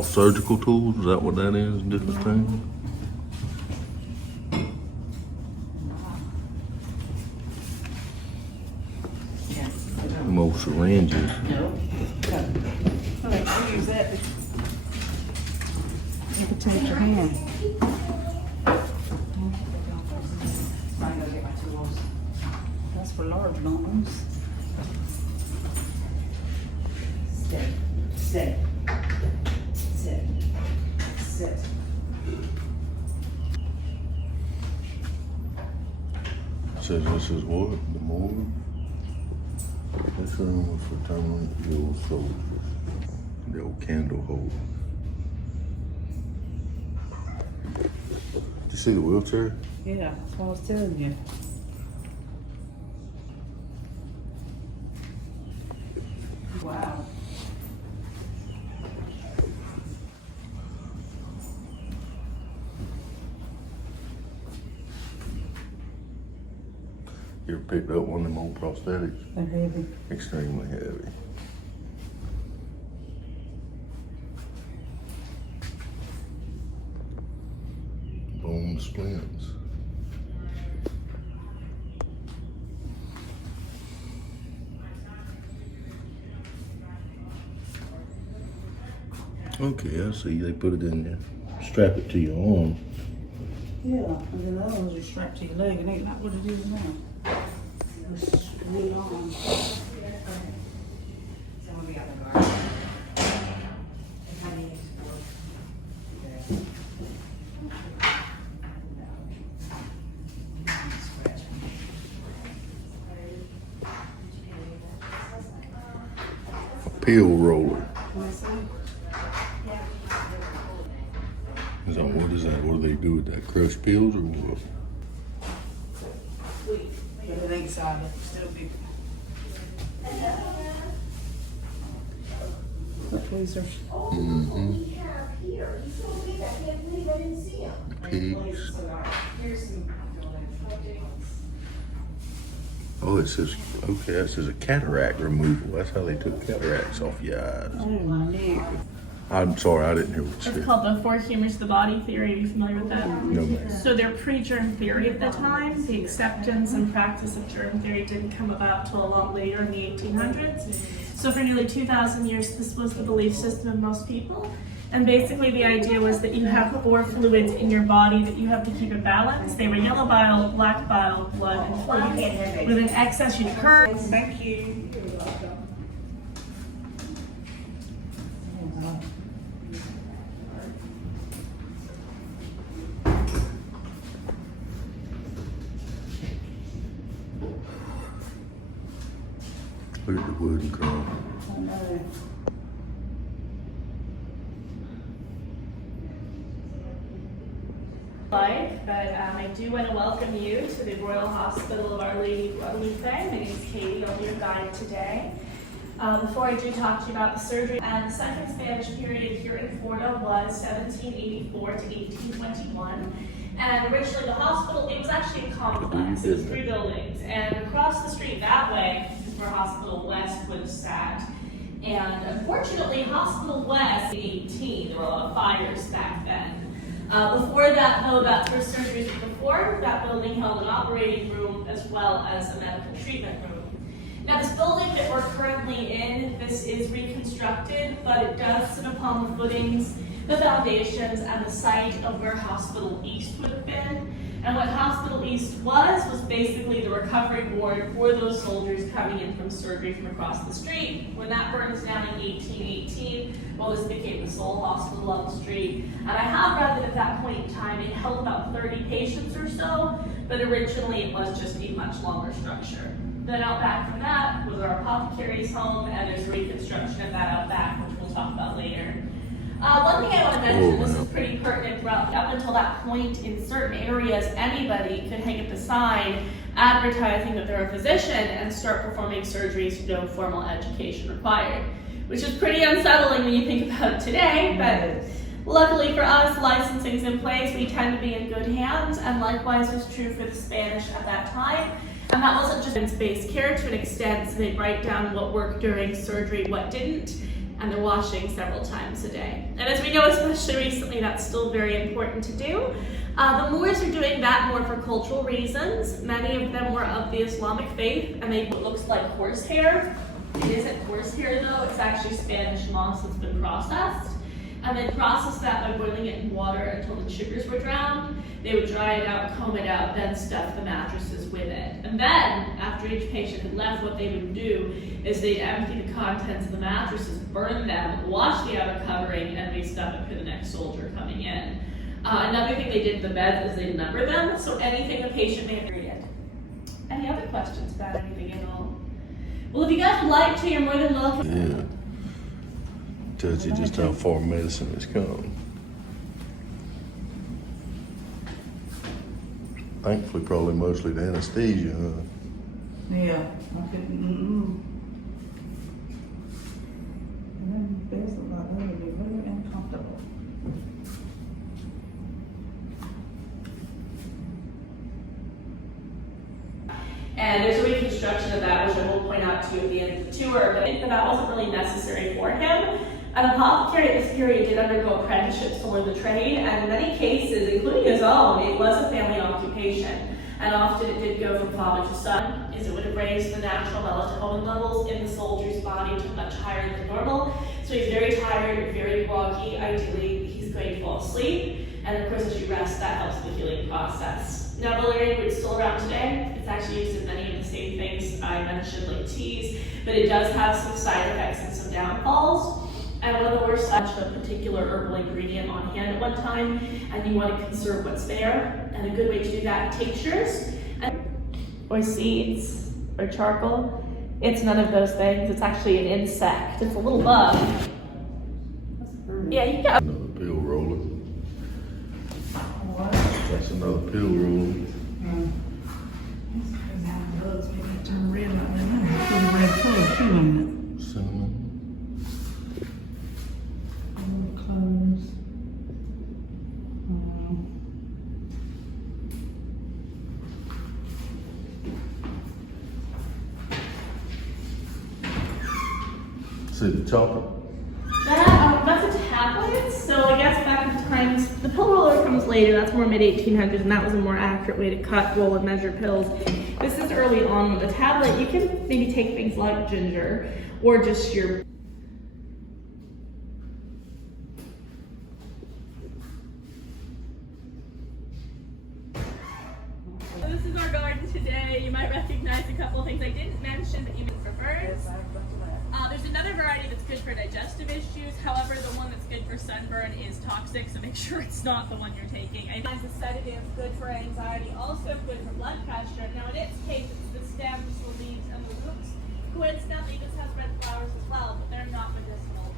all surgical tools? Is that what that is? Different things? More syringes. No. Use that. You can take your hand. I gotta get my tools. That's for large bones. Sit. Sit. Sit. Sit. Says this is what? The morgue? This room was for terminally ill soldiers. The old candle holder. Did you see the wheelchair? Yeah, that's what I was telling you. Wow. You ever picked up one of them old prosthetics? They're heavy. Extremely heavy. Bone splints. Okay, I see. They put it in there. Strap it to your arm. Yeah, and then the other ones are strapped to your leg. It ain't not what it is now. It's screwed on. Pill roller. Is that, what is that? What do they do with that? Crush pills or what? But it ain't solid. It's still big. Look, tweezers. Mm-hmm. Pigs. Oh, it says, okay, that says a cataract removal. That's how they took cataracts off your eyes. Oh, no. I'm sorry, I didn't hear what you It's said. called the four humors of the body theory. Are you familiar with that? No, ma'am. So their pre-germ theory at the time, the acceptance and practice of germ theory didn't come about till a lot later in the 1800s. So for nearly 2,000 years, this was the belief system of most people. And basically the idea was that you have four fluids in your body that you have to keep it balanced. They were yellow bile, black bile, blood, and fluid. With an excess, you purge. Thank you. Look at the wood and crawl. Life, but I do want to welcome you to the Royal Hospital of Our Lady of Guadalupe. My name is Katie. I'll be your guide today. Before I do talk to you about the surgery, and the second Spanish period here in Florida was 1784 to 1821. And originally the hospital, it was actually a complex. It was 3 buildings. And across the street that way is where Hospital West would have sat. And unfortunately, Hospital West, in 18, there were a lot of fires back then. Before that, though, that's where surgeries were performed. That building held an operating room as well as a medical treatment room. Now, this building that we're currently in, this is reconstructed, but it does sit upon the footings, the foundations, and the site of where Hospital East would have been. And what Hospital East was basically the recovery ward for those soldiers coming in from surgery from across the street. When that burns down in 1818, well, this became the sole hospital on the street. And I have read that at that point in time, it held about 30 patients or so, but originally it was just a much longer structure. Then out back from that was our Apothecary's home, and there's a reconstruction of that out back, which we'll talk about later. One thing I want to mention, this is pretty pertinent throughout, up until that point in certain areas, anybody could hang up a sign advertising that they're a physician and start performing surgeries, no formal education required, which is pretty unsettling when you think about it today, but luckily for us, licensing's in place, we tend to be in good hands, and likewise was true for the Spanish at that time. And that wasn't just evidence-based care to an extent, so they'd write down what worked during surgery, what didn't. and they're washing several times a day. And as we know, especially recently, that's still very important to do. The Moors are doing that more for cultural reasons. Many of them were of the Islamic faith, and it looks like horsehair. It isn't horsehair though, it's actually Spanish moss that's been processed. And they processed that by boiling it in water until the sugars were drowned. They would dry it out, comb it out, then stuff the mattresses with it. And then, after each patient had left, what they would do is they'd empty the contents of the mattresses, burn them, wash the outer covering, and restuff it for the next soldier coming in. Another thing they did to the beds is they number them, so anything the patient may have read. Any other questions about anything at all? Well, if you guys would like to, you're more than welcome. Yeah. Tells you just how far medicine has come. Thankfully, probably mostly the anesthesia, huh? Yeah, I couldn't, And then beds look like that would be very uncomfortable. And there's a reconstruction of that, which I will point out to you at the end of the tour, but I think that wasn't really necessary for him. An apothecary at this period did undergo apprenticeships to learn the trade, and in many cases, including his own, it was a family occupation. And often it did go from father to son, as it would have raised the natural melatonin levels in the soldier's body to much higher than normal. So he's very tired, very groggy, ideally he's going to fall asleep. And of course, as you rest, that helps the healing process. Now, valerian root is still around today. It's actually used in many of the same things I mentioned, like teas, but it does have some side effects and some downfalls. And one of the worst, a particular herbal ingredient on hand at one time, and you want to conserve what's there. And a good way to do that, tinctures, or seeds, or charcoal. It's none of those things. It's actually an insect. It's a little bug. Yeah, you got Another pill roller. What? That's another pill roller. It's because how bugs make it turn red like that. It's really red color too, ain't it? Cinnamon. Cloves. See the chocolate? that's a tablet. So I guess back in times, the pill roller comes later. That's more mid-1800s, and that was a more accurate way to cut, roll, and measure pills. This is early on with the tablet. You can maybe take things like ginger or just your This is our garden today. You might recognize a couple of things I didn't mention, but you can for birds. There's another variety that's good for digestive issues. However, the one that's good for sunburn is toxic, so make sure it's not the one you're taking. It's a sedative, good for anxiety, also good for blood pressure. Now, in its case, it's the stems, the leaves, and the roots. Coincidentally, this has red flowers as well, but they're not medicinal.